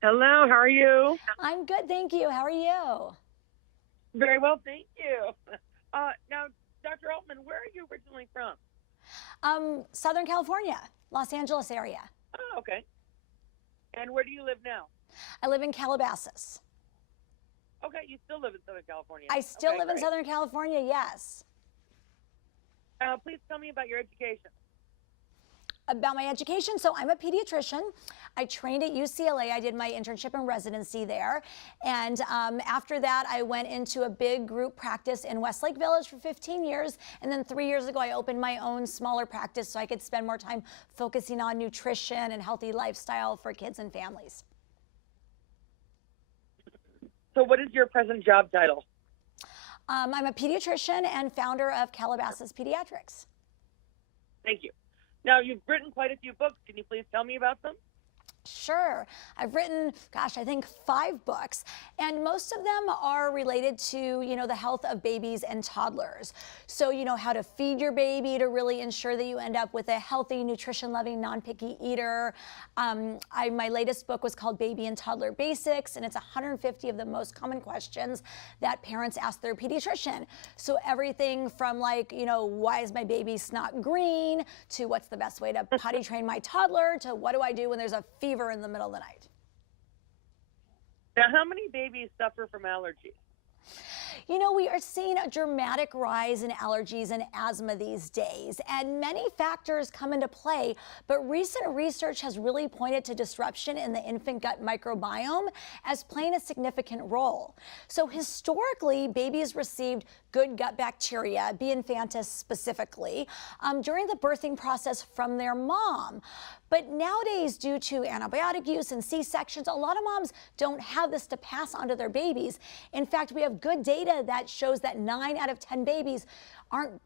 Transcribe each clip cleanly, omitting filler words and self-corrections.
Hello, how are you? I'm good, thank you. How are you? Very well, thank you. Now, Dr. Altman, where are you originally from? Southern California, Los Angeles area. Oh, okay. And where do you live now? I live in Calabasas. Okay, you still live in Southern California. I still Okay, live in great. Southern California, yes. Please tell me about your education. About my education, so I'm a pediatrician. I trained at UCLA. I did my internship and residency there. And after that, I went into a big group practice in Westlake Village for 15 years. And then 3 years ago, I opened my own smaller practice so I could spend more time focusing on nutrition and healthy lifestyle for kids and families. So, what is your present job title? I'm a pediatrician and founder of Calabasas Pediatrics. Thank you. Now, you've written quite a few books. Can you please tell me about them? Sure. I've written, I think 5 books, and most of them are related to, the health of babies and toddlers. So, how to feed your baby to really ensure that you end up with a healthy, nutrition-loving, non-picky eater. My latest book was called Baby and Toddler Basics, and it's 150 of the most common questions that parents ask their pediatrician. So everything from why is my baby snot green, to what's the best way to potty train my toddler, to what do I do when there's a fever in the middle of the night. Now, how many babies suffer from allergies? We are seeing a dramatic rise in allergies and asthma these days, and many factors come into play, but recent research has really pointed to disruption in the infant gut microbiome as playing a significant role. So historically, babies received good gut bacteria, B. infantis specifically, during the birthing process from their mom. But nowadays, due to antibiotic use and C-sections, a lot of moms don't have this to pass on to their babies. In fact, we have good data that shows that 9 out of 10 babies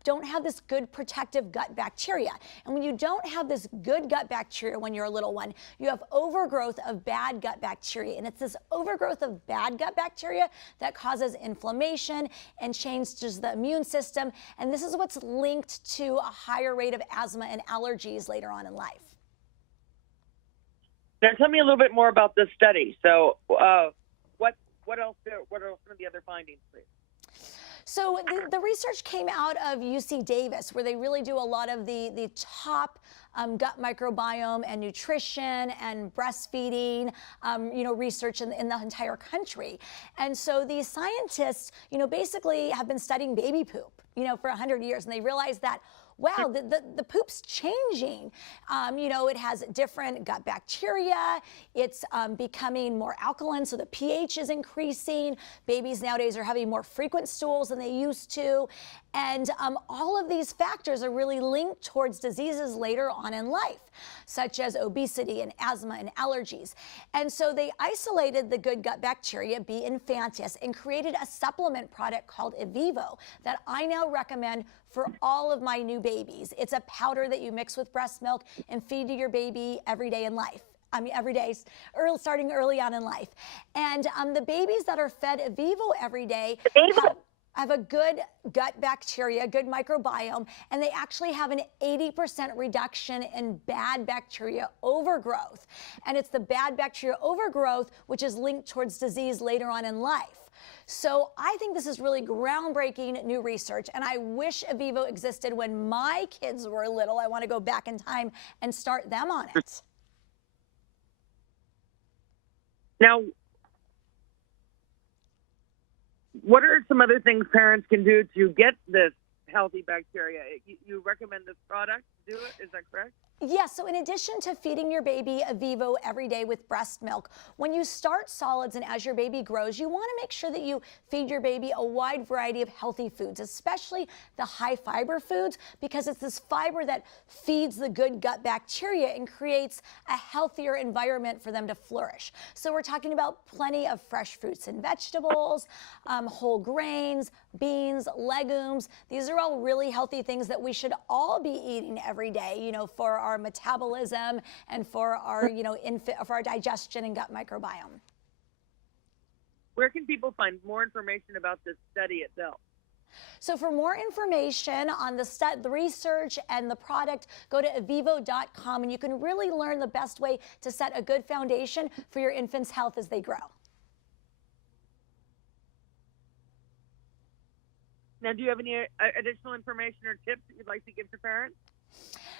don't have this good protective gut bacteria. And when you don't have this good gut bacteria when you're a little one, you have overgrowth of bad gut bacteria. And it's this overgrowth of bad gut bacteria that causes inflammation and changes the immune system. And this is what's linked to a higher rate of asthma and allergies later on in life. Now, tell me a little bit more about this study. So, what else? What are some of the other findings, please? So the research came out of UC Davis, where they really do a lot of the top gut microbiome and nutrition and breastfeeding, research in the entire country. And so these scientists, basically have been studying baby poop, for 100 years, and they realized that, wow, the poop's changing. It has different gut bacteria. It's becoming more alkaline, so the pH is increasing. Babies nowadays are having more frequent stools than they used to. And all of these factors are really linked towards diseases later on in life, such as obesity and asthma and allergies. And so they isolated the good gut bacteria, B. infantis, and created a supplement product called Evivo that I now recommend for all of my new babies. It's a powder that you mix with breast milk and feed to your baby every day in life. Every day, starting early on in life. And the babies that are fed Evivo every day have a good gut bacteria, good microbiome, and they actually have an 80% reduction in bad bacteria overgrowth. And it's the bad bacteria overgrowth which is linked towards disease later on in life. So I think this is really groundbreaking new research, and I wish Evivo existed when my kids were little. I want to go back in time and start them on it. Now, what are some other things parents can do to get this healthy bacteria? You recommend this product to do it, is that correct? Yes, so in addition to feeding your baby Evivo every day with breast milk, when you start solids and as your baby grows, you want to make sure that you feed your baby a wide variety of healthy foods, especially the high fiber foods, because it's this fiber that feeds the good gut bacteria and creates a healthier environment for them to flourish. So we're talking about plenty of fresh fruits and vegetables, whole grains, beans, legumes. These are all really healthy things that we should all be eating every day, for our metabolism and for our, for our digestion and gut microbiome. Where can people find more information about this study itself? So for more information on the research and the product, go to avivo.com, and you can really learn the best way to set a good foundation for your infant's health as they grow. Now, do you have any additional information or tips that you'd like to give to parents?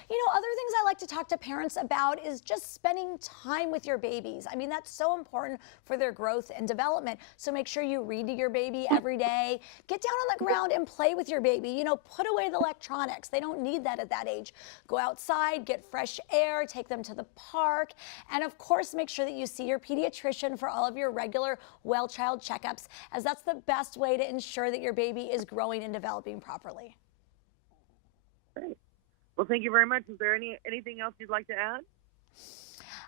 You know, other things I like to talk to parents about is just spending time with your babies. I mean, that's so important for their growth and development. So make sure you read to your baby every day. Get down on the ground and play with your baby. You know, put away the electronics. They don't need that at that age. Go outside, get fresh air, take them to the park. And of course, make sure that you see your pediatrician for all of your regular well-child checkups, as that's the best way to ensure that your baby is growing and developing properly. Great. Well, thank you very much. Is there anything else you'd like to add?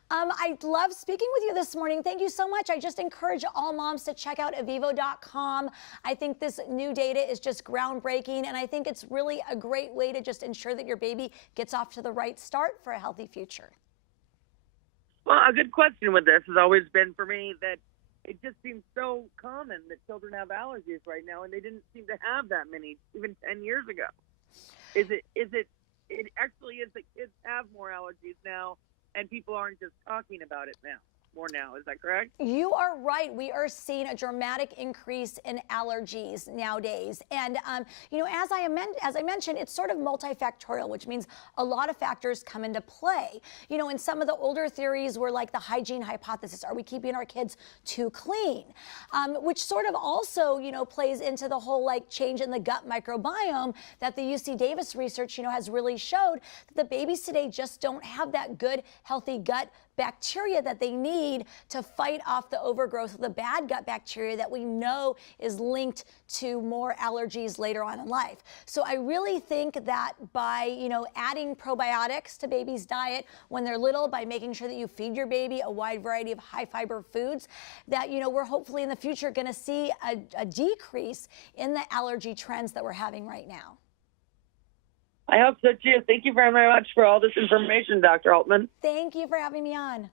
I love speaking with you this morning. Thank you so much. I just encourage all moms to check out avivo.com. I think this new data is just groundbreaking, and I think it's really a great way to just ensure that your baby gets off to the right start for a healthy future. Well, a good question with this has always been for me that it just seems so common that children have allergies right now, and they didn't seem to have that many even 10 years ago. It actually is that kids have more allergies now, and people aren't just talking about it more now. Is that correct? You are right. We are seeing a dramatic increase in allergies nowadays. And, you know, as I mentioned, it's sort of multifactorial, which means a lot of factors come into play. You know, in some of the older theories were like the hygiene hypothesis. Are we keeping our kids too clean? Which sort of also, you know, plays into the whole like change in the gut microbiome that the UC Davis research, you know, has really showed that the babies today just don't have that good, healthy gut bacteria that they need to fight off the overgrowth of the bad gut bacteria that we know is linked to more allergies later on in life. So I really think that by, you know, adding probiotics to baby's diet when they're little, by making sure that you feed your baby a wide variety of high fiber foods, that, you know, we're hopefully in the future going to see a decrease in the allergy trends that we're having right now. I hope so too. Thank you very much for all this information, Dr. Altmann. Thank you for having me on.